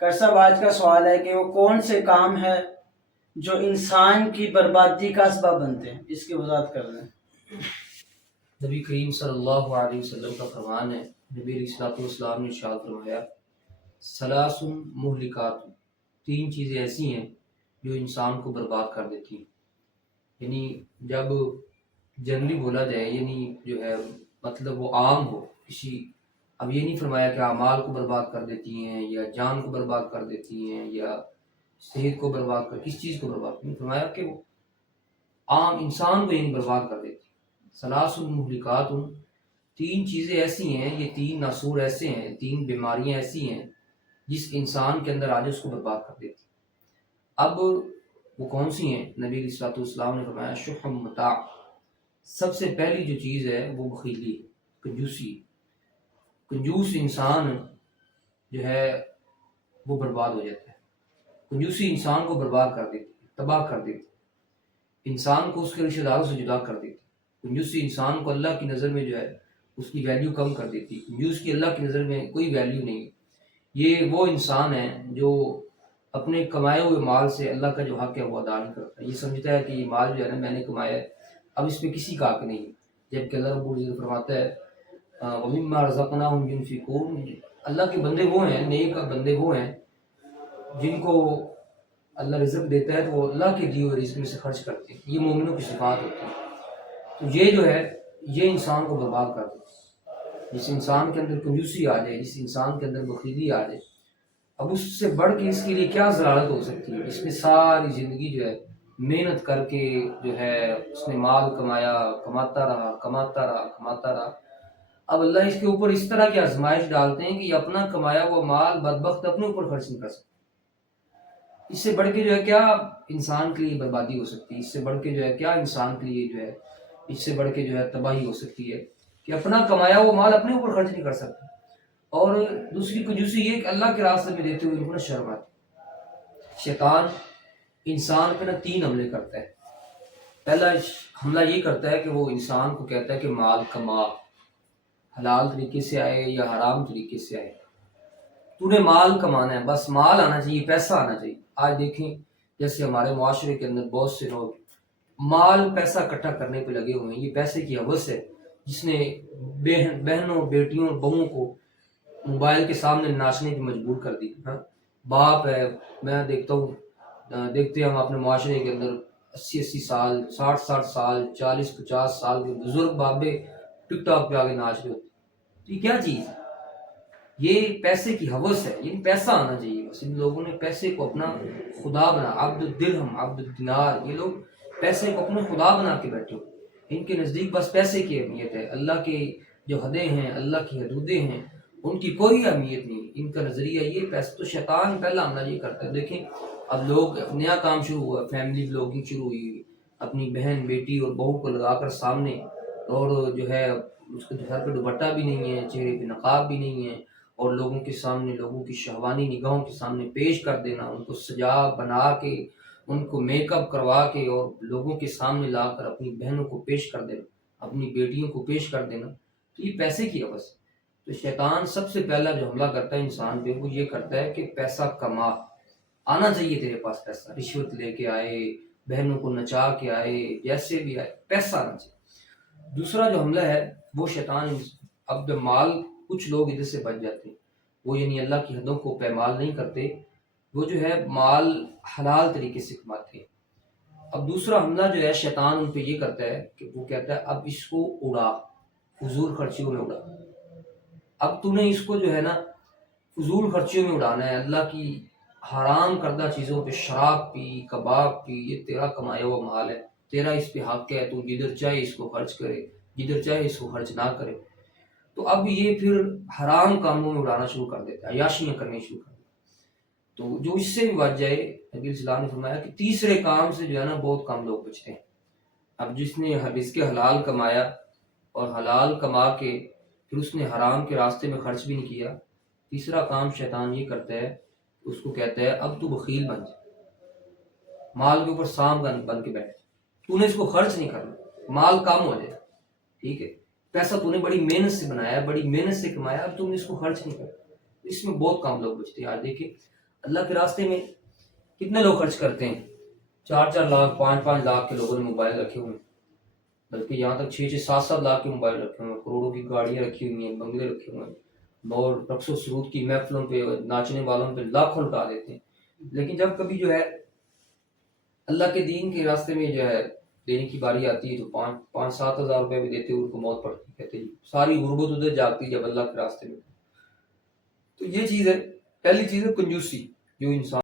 صاحب آج کا سوال ہے کہ وہ کون سے کام ہے جو انسان کی بربادی کا اسباب بنتے ہیں، اس کی وضاحت کر دیں۔ نبی کریم صلی اللہ علیہ وسلم کا فرمان ہے، نبی علیہ الصلوۃ والسلام نے ارشاد فرمایا، ثلاث مہلکات، تین چیزیں ایسی ہیں جو انسان کو برباد کر دیتی ہیں۔ یعنی جب جنرلی بولا جائے، یعنی جو ہے مطلب وہ عام ہو کسی، اب یہ نہیں فرمایا کہ اعمال کو برباد کر دیتی ہیں یا جان کو برباد کر دیتی ہیں یا صحت کو برباد کر، کس چیز کو برباد نہیں فرمایا کہ وہ عام انسان کو یعنی برباد کر دیتی ہے۔ ثلاث مہلکات، تین چیزیں ایسی ہیں، یہ تین ناسور ایسے ہیں، تین بیماریاں ایسی ہیں جس انسان کے اندر آج اس کو برباد کر دیتی۔ اب وہ کون سی ہیں؟ نبی علیہ الصلوۃ والسلام نے فرمایا شح متاع، سب سے پہلی جو چیز ہے وہ بخیلی، کنجوسی۔ کنجوس انسان جو ہے وہ برباد ہو جاتا ہے۔ کنجوسی انسان کو برباد کر دیتی، تباہ کر دیتی، انسان کو اس کے رشتہ داروں سے جدا کر دیتی۔ کنجوسی انسان کو اللہ کی نظر میں جو ہے اس کی ویلیو کم کر دیتی۔ کنجوس کی اللہ کی نظر میں کوئی ویلیو نہیں۔ یہ وہ انسان ہے جو اپنے کمائے ہوئے مال سے اللہ کا جو حق ہے وہ ادا نہیں کرتا، یہ سمجھتا ہے کہ یہ مال جو ہے نا میں نے کمایا ہے، اب اس پہ کسی کا حق نہیں، جبکہ اللہ رب العزت فرماتا ہے وَمِمَّا رَزَقْنَاهُمْ يُنْفِقُونَ، اللہ کے بندے وہ ہیں، نیک بندے وہ ہیں جن کو اللہ رزق دیتا ہے تو وہ اللہ کے دیے ہوئے رزق میں سے خرچ کرتے ہیں، یہ مومنوں کی صفات ہوتی ہے۔ تو یہ جو ہے یہ انسان کو برباد کر دیتا ہے۔ جس انسان کے اندر کنجوسی آ جائے، جس انسان کے اندر بخیلی آ جائے، اب اس سے بڑھ کے اس کے لیے کیا ضرورت ہو سکتی ہے؟ اس میں ساری زندگی جو ہے محنت کر کے جو ہے اس نے مال کمایا، کماتا رہا کماتا رہا کماتا رہا، اب اللہ اس کے اوپر اس طرح کی آزمائش ڈالتے ہیں کہ یہ اپنا کمایا ہوا مال بدبخت اپنے اوپر خرچ نہیں کر سکتا۔ اس سے بڑھ کے جو ہے کیا انسان کے لیے بربادی ہو سکتی ہے؟ اس سے بڑھ کے جو ہے کیا انسان کے لیے جو ہے اس سے بڑھ کے جو ہے تباہی ہو سکتی ہے کہ اپنا کمایا ہوا مال اپنے اوپر خرچ نہیں کر سکتا۔ اور دوسری کنجوسی یہ کہ اللہ کے راستے میں دیتے ہوئے ان کو نہ شرم آتی۔ شیطان انسان پہ نہ تین حملے کرتا ہے۔ پہلا حملہ یہ کرتا ہے کہ وہ انسان کو کہتا ہے کہ مال کما، حلال طریقے سے آئے یا حرام طریقے سے آئے، تو نے مال کمانا ہے، بس مال آنا چاہیے، پیسہ آنا چاہیے۔ آج دیکھیں جیسے ہمارے معاشرے کے اندر بہت سے لوگ مال پیسہ اکٹھا کرنے پہ لگے ہوئے ہیں، یہ پیسے کی ہوس ہے جس نے بہنوں بیٹیوں بہوؤں کو موبائل کے سامنے ناچنے کی مجبور کر دی۔ باپ ہے، میں دیکھتا ہوں، دیکھتے ہیں ہم اپنے معاشرے کے اندر 80 سال 60 سال 40 50 سال کے بزرگ بابے ٹک ٹاک پہ آگے ناچ رہے ہوتے۔ تو یہ کیا چیز ہے؟ یہ پیسے کی ہوس ہے، یہ پیسہ آنا چاہیے۔ بس ان لوگوں نے پیسے کو اپنا خدا بنا، عبد الدرہم عبد الدینار، یہ لوگ پیسے کو اپنے خدا بنا کے بیٹھے ہو۔ ان کے نزدیک بس پیسے کی اہمیت ہے، اللہ کے جو حدیں ہیں، اللہ کی حدودیں ہیں، ان کی کوئی اہمیت نہیں۔ ان کا نظریہ یہ پیسہ، تو شیطان پہلا حملہ یہ کرتا ہے۔ دیکھیں اب لوگ نیا کام شروع ہوا، فیملی بلاگنگ شروع ہوئی، اپنی بہن بیٹی اور بہو کو لگا کر سامنے، اور جو ہے اس کے سر پہ دوپٹہ بھی نہیں ہے، چہرے پہ نقاب بھی نہیں ہے، اور لوگوں کے سامنے لوگوں کی شہوانی نگاہوں کے سامنے پیش کر دینا، ان کو سجا بنا کے، ان کو میک اپ کروا کے اور لوگوں کے سامنے لا کر اپنی بہنوں کو پیش کر دینا، اپنی بیٹیوں کو پیش کر دینا، تو یہ پیسے کی ہوس ہے۔ تو شیطان سب سے پہلا جو حملہ کرتا ہے انسان پہ وہ یہ کرتا ہے کہ پیسہ کما، آنا چاہیے تیرے پاس پیسہ، رشوت لے کے آئے، بہنوں کو نچا کے آئے، جیسے بھی آئے پیسہ آنا چاہیے۔ دوسرا جو حملہ ہے وہ شیطان، اب مال کچھ لوگ ادھر سے بچ جاتے ہیں، وہ یعنی اللہ کی حدوں کو پامال نہیں کرتے، وہ جو ہے مال حلال طریقے سے کماتے ہیں۔ اب دوسرا حملہ جو ہے شیطان ان پہ یہ کرتا ہے کہ وہ کہتا ہے اب اس کو اڑا، فضول خرچیوں میں اڑا۔ اب تو نے اس کو جو ہے نا فضول خرچیوں میں اڑانا ہے، اللہ کی حرام کردہ چیزوں پہ، شراب پی، کباب پی، یہ تیرا کمایا ہوا مال ہے، تیرا اس پہ حق ہے، تو جدھر چاہے اس کو خرچ کرے، جدھر چاہے اس کو خرچ نہ کرے۔ تو اب یہ پھر حرام کاموں میں اڑانا شروع کر دیتا ہے، عیاشیاں کرنے شروع کر دیتا ہے۔ تو جو اس سے بھی بچ جائے، نبی صلی اللہ علیہ وسلم نے فرمایا کہ تیسرے کام سے جو ہے نا بہت کم لوگ بچتے ہیں۔ اب جس نے رزق حلال کمایا اور حلال کما کے پھر اس نے حرام کے راستے میں خرچ بھی نہیں کیا، تیسرا کام شیطان یہ کرتا ہے، اس کو کہتا ہے اب تو بخیل بن جائے، مال کے اوپر سام بن کے بیٹھ، تو نے اس کو خرچ نہیں کرنا، مال کم ہو جائے، ٹھیک ہے، پیسہ تو نے بڑی محنت سے بنایا، بڑی محنت سے کمایا، اب تم نے اس کو خرچ نہیں کرنا۔ اس میں بہت کم لوگ بچتے ہیں۔ آج دیکھیں اللہ کے راستے میں کتنے لوگ خرچ کرتے ہیں؟ 4 لاکھ 5 لاکھ کے لوگوں نے موبائل رکھے ہوئے ہیں، بلکہ یہاں تک 7 لاکھ کے موبائل رکھے ہوئے ہیں، کروڑوں کی گاڑیاں رکھی ہوئی ہیں، بنگلے رکھے ہوئے ہیں، اور رقص و سرود کی محفلوں پہ ناچنے والوں پہ لاکھوں لٹا دیتے ہیں. لیکن جب کبھی جو ہے اللہ کے دین کے راستے میں جو ہے دینے کی باری آتی ہے تو 5-7 ہزار روپے بھی دیتے ہوئے ان کو موت پڑتی، کہتے ہیں ساری غربت ادھر جاگتی جب اللہ کے راستے میں. تو یہ چیز ہے، پہلی چیز ہے کنجوسی جو انسان